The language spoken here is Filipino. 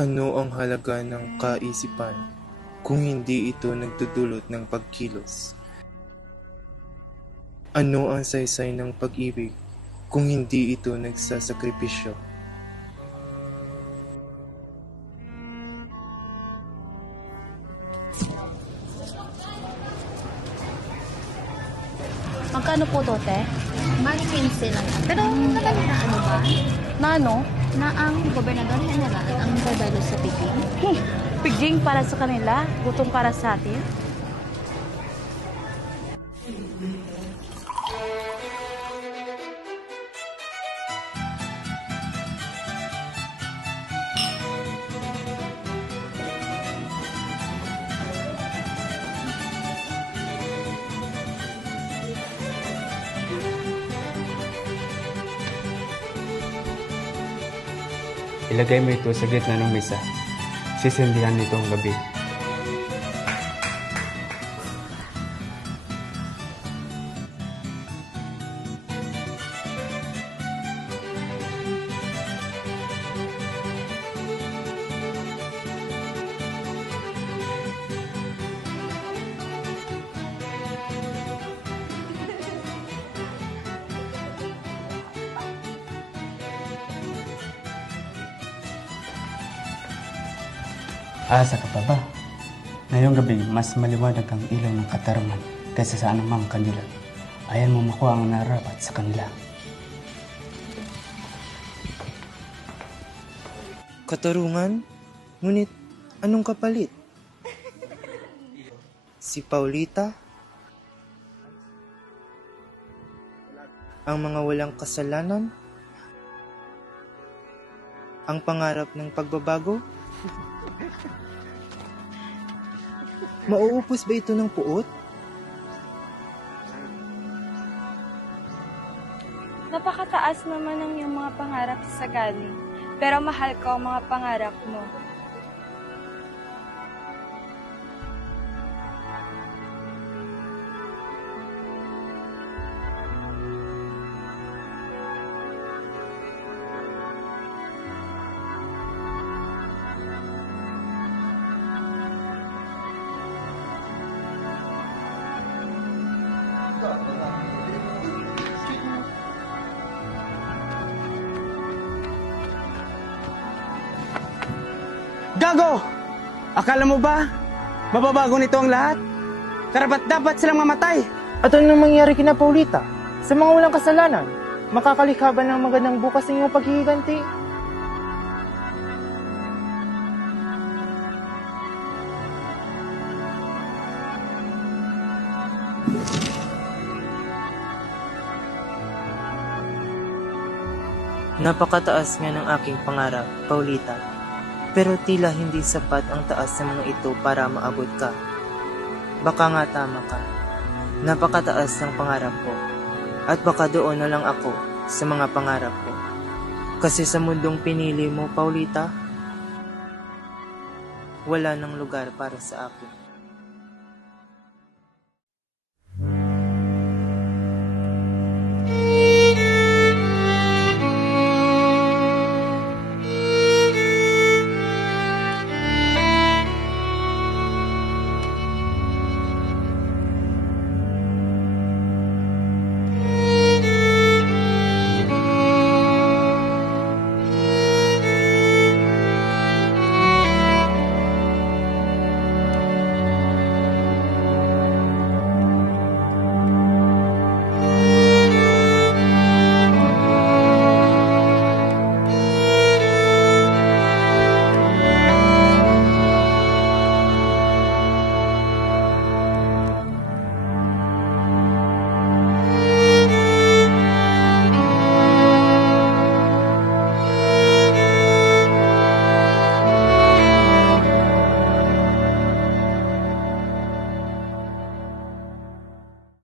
Ano ang halaga ng kaisipan kung hindi ito nagdudulot ng pagkilos? Ano ang saysay ng pag-ibig kung hindi ito nagsasakripisyo? Magkano po to, te? Bali 15 lang. Pero naman na ano ba? Na ano? Na ang gobernador general ang dadalo sa piping. Piging para sa kanila, gutom para sa atin. Ilagay mo ito sa gitna ng mesa. Sisindihan nito ang gabi. Asa ka pa ba? Ngayong gabi, mas maliwanag ang ilaw ng katarungan kaysa sa anumang kanila. Ayan mo makuha ang narapat sa kanila. Katarungan? Ngunit anong kapalit? Si Paulita? Ang mga walang kasalanan? Ang pangarap ng pagbabago? Mauupos ba ito ng puot? Napakataas naman ng iyong mga pangarap sa galing, pero mahal ko ang mga pangarap mo. Gago! Akala mo ba? Mababago nito ang lahat? Karapat dapat silang mamatay. At ano mangyari kina Paulita? Sa mga walang kasalanan? Makakalikha ba ng magandang bukas ng iyong paghihiganti? Napakataas nga ng aking pangarap, Paulita. Pero tila hindi sapat ang taas ng mga ito para maabot ka. Baka nga tama ka. Napakataas ng pangarap ko. At baka doon na lang ako sa mga pangarap ko. Kasi sa mundong pinili mo, Paulita, wala nang lugar para sa akin.